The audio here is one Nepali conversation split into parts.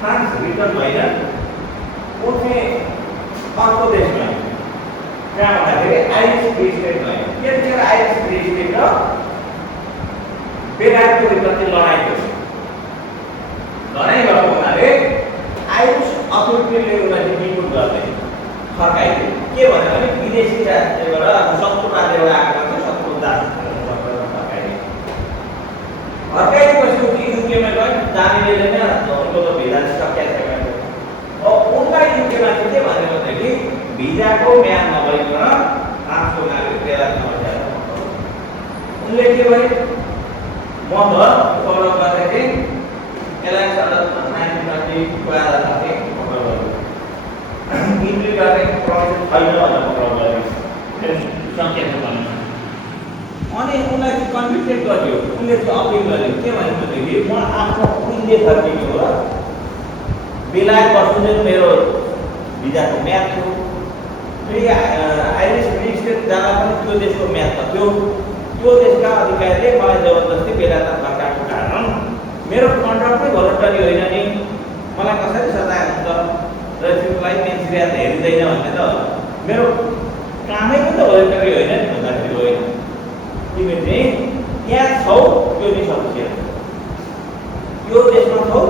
फ्रान्स रिटर्न भएर उठ्ने अर्को देशमा कहाँ भन्दाखेरि आइरिस फ्री स्टेट भयो। त्यतिखेर आइरिस फ्री स्टेट र बेलायतको बिच लडाइँ भयो। लडाइँ भएको हुनाले आइरिस अथोरिटीले उनीहरूले विरोध गर्दै फर्काइदियो। के भन्यो भने विदेशी राज्यबाट शत्रु राज्यबाट आएको मान्छे शत्रु जात फर्काइदिएपछि युकेमा गयो। जानेले नै उनको त भिजा सकिएको छैन। अब उनलाई युकेमा चाहिँ के भन्यो भनेदेखि भिजाको म्याद नभइकन फ्रान्सको नागरिक बेलायतमा बसेर उनले के भने म त फलो गर्दाखेरि यसलाई सडकमा 1930 को आधारमा चाहिँ फलो गर्छु। इन्ट्री गर्ने प्रोसेस छैन भनेर फलो गरेँ सकिएको भन्नु। अनि उनलाई चाहिँ कन्भिक्टेड गर्यो। उनले चाहिँ अपिल गर्यो के भन्यो भनेदेखि म आफ्नो उनले फर्केको हो, बेलायत बस्नु चाहिँ मेरो भिजाको म्याद थियो। फेरि आइरिस फ्री स्टेट जाँदा पनि त्यो देशको म्याद त थियो। त्यो देशका अधिकारीले मलाई जबरजस्ती बेलायतमा फर्काएको कारण मेरो कन्ट्राक्टै भोलन्टरी होइन नि, मलाई कसरी सजाय हुन्छ र त्यसलाई पेन्सिरिया हेरिँदैन भने त मेरो कामै पनि त भोलन्टरी होइन नि भन्दाखेरि होइन। तिमी चाहिँ यहाँ छौ त्यो नि सकियो, यो देशमा छौ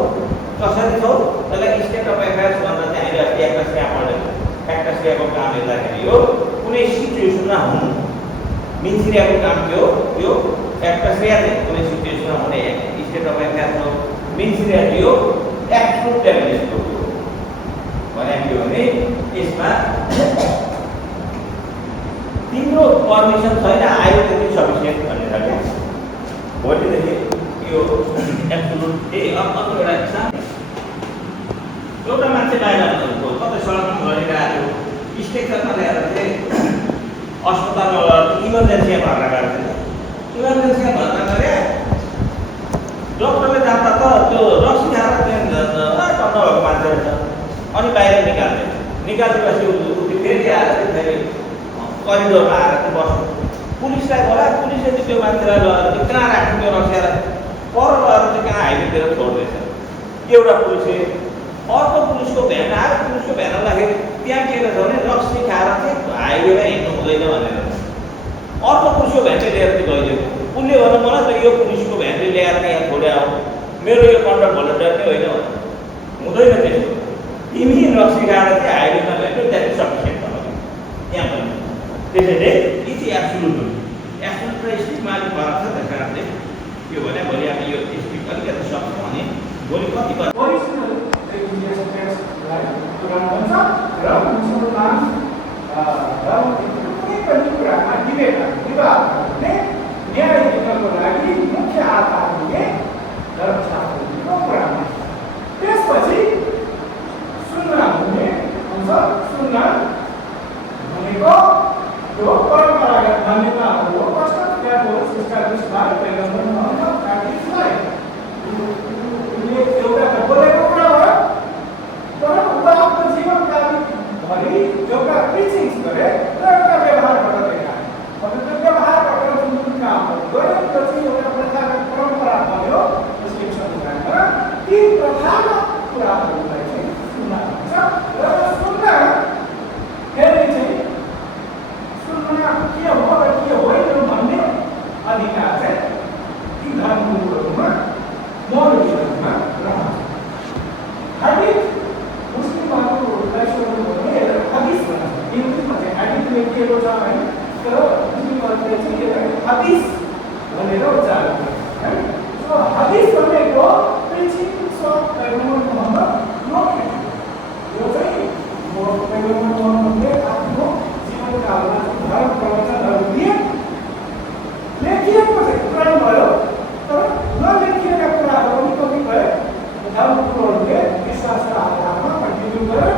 कसरी छौ त्यसलाई स्टेट अफ एफेयर्स भनेर चाहिँ हामीले अस्ति एक्टासिया पढेको। एक्टासियाको काम हेर्दाखेरि यो कुनै सिचुएसनमा हुनु, मिन्सिरियाको काम थियो यो एक्टासिया चाहिँ कुनै सिचुएसनमा हुने स्टेट अफ एफेयर्स हो। मिन्सिरिया थियो एब्सोल्युट टेररिस्टको भने के भने यसमा तिम्रो पर्मिसन छैन आयो त्यति सफिसियन्ट भनेर क्या भोलिदेखि यो एब्सोल्युट अर्को एउटा एउटा मान्छे बाहिर हुनुहुन्छ कतै सडकमा गरिरहेको स्टेसनमा ल्याएर चाहिँ अस्पतालमा लगेर इमर्जेन्सीमा भर्ना गरेको थियो। इमर्जेन्सीमा भर्ना गरे डक्टरले जाँदा त त्यो रक्सी खाएर भएको मान्छे रहेछ। अनि बाहिर निकालेपछि उसले फेरि आएर फेरि करिडोरमा आएर चाहिँ बस्नु। पुलिसलाई बोला, पुलिसले चाहिँ त्यो मान्छेलाई लगेर कहाँ राख्नु त्यो रक्सीलाई पर लगेर चाहिँ कहाँ हाइवेतिर छोड्दैछ। एउटा पुलिसले अर्को पुलिसको भ्यान आयो। पुलिसको भ्यान आउँदाखेरि त्यहाँ के रहेछ भने रक्सी खाएर चाहिँ हाइवेमा हिँड्नु हुँदैन भनेर अर्को पुलिसको भ्यान चाहिँ लिएर चाहिँ गइदिएको। उसले भन्नु मलाई त यो पुलिसको भ्यानले ल्याएर यहाँ छोड्या हो, मेरो यो कन्ट्राक्ट भोलन्टियर नै होइन हुँदैन त्यस्तो। तिमी रक्सी खाएर चाहिँ हाइवेमा गएको त्यहाँ सफिसियन्ट भयो त्यहाँ पनि। त्यसैले यी चाहिँ एब्सोल्युट हो। एब्सोल्युट र स्ट्रिक्टमा अलिक फरक छ। त्यस कारणले के भने भोलि हामी यो स्ट्रिक्ट अलिकति सक्छौँ भने भोलि कति र मुसलमान कुनै पनि कुरामा विवाद भने न्याय दिनको लागि मुख्य आधार हुने धर्मशास्त्रको कुरामा त्यसपछि सुन्ना हुने हुन्छ। सुन्ना भनेको यो परम्परागत मान्यताहरू हो। कस्तो त्यहाँको शिष्टाचार एउटा बोलेको कुरा भयो तर उपलब्ध जीवनकालभरि एउटा प्रिचिङ्स गरे र एउटा व्यवहारबाट देखाए। अब त्यो व्यवहारबाट जुन जुन कामहरू गऱ्यो त्यो चाहिँ एउटा प्रथागत परम्परा बन्यो मुस्लिम समुदायमा। ती प्रथागत कुराहरूलाई चाहिँ सुन्ना भन्छ र सुन्ना फेरि चाहिँ सुन्ना के हो र के होइन भन्ने अधिकार चाहिँ ती धर्मगुरुहरूमा मौलिकमा रहन्छ। हदीस मुस्लिमहरूलाई सुन्नु भने हदीस भन्छ। इङ्ग्लिसमा चाहिँ हदीस लेखिएको छ होइन, तर मुस्लिमहरूले चाहिँ हदीस भनेर उच्चारण गर्छ है। सो हदीस भनेको प्रिचिङ्स अफ पैगम्बर मुहम्मद नोट। यो चाहिँ पैगम्बर मुहम्मदले आफ्नो जीवनकालमा धर्म प्रवचनहरू दिए। लेखिएको चाहिँ कुरान भयो तर नलेखिएका कुराहरू पनि कतिपय धर्मगुरुहरूले विश्वासका आधारमा कन्टिन्यू गरे।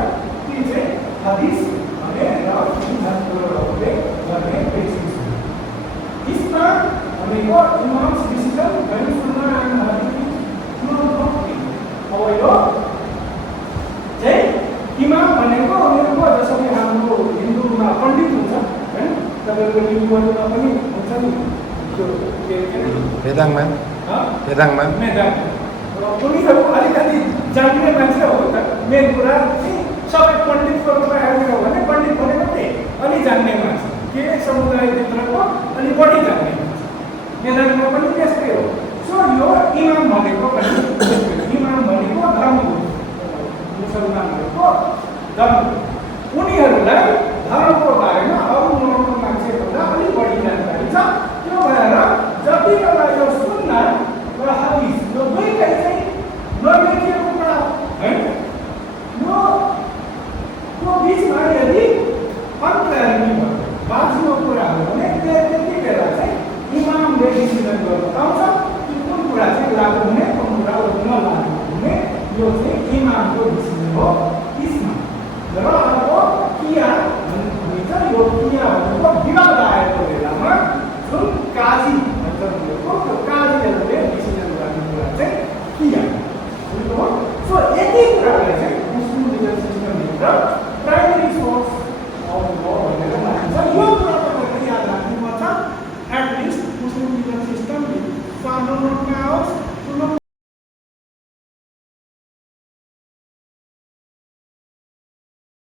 ती चाहिँ हदीस भने र धर्मगुरुहरूले गर्ने प्रिचिङ्स हो। इस्लाम भनेको इमाम्स डिसिजन भने सुन्ना एन्ड हदीस अब यो चाहिँ इमाम भनेको उनीहरूको जसरी हाम्रो हिन्दूमा पण्डित हुन्छ होइन, तपाईँको लिम्बूमा पनि हुन्छ नि वेदाङमा उनीहरू अलिकति मेन कुरा चाहिँ सबै पण्डितको रूपमा हेर्ने हो भने पण्डित भनेको त्यही अलि जान्ने मान्छे के समुदायभित्रको अलि बढी जान्ने मान्छे नेपालीमा पनि त्यस्तै हो सो यो इमाम भनेको पनि इमाम भनेको धर्मगुरु मुसलमानहरूको धर्मगुरु उनीहरूलाई धर्मको बारेमा अरू नर्मल मान्छेभन्दा अलिक बढी जानकारी छ त्यो भएर जति बेला यो सुन्ना र हदिस यो दुईटै चाहिँ नलेखिएको कुरा होइन यो बिचमा यदि अनक्ल्यारिटी भयो बाँच्नुको कुराहरू भने त्यति बेला चाहिँ इमामले डिसिजन गर्नु पाउँछ कि कुन कुरा चाहिँ लागु हुने कुन कुरा नलागु हुने यो चाहिँ इमामको डिसिजन हो इसमा र अब किया भनिन्छ यो किया भनेको विवाद आएको बेलामा जुन काजी भन्छ त्यो काजीहरूले डिसिजन गर्ने कुरा चाहिँ किया हो सो यति कुरालाई चाहिँ मुस्लिम लिगल सिस्टमभित्र प्राइमेरी सोर्स अफ ल भनेर मानिन्छ यो कुरा तपाईँले याद राख्नुपर्छ एटलिस्ट मुस्लिम लिगल सिस्टम कानुनमा आओस्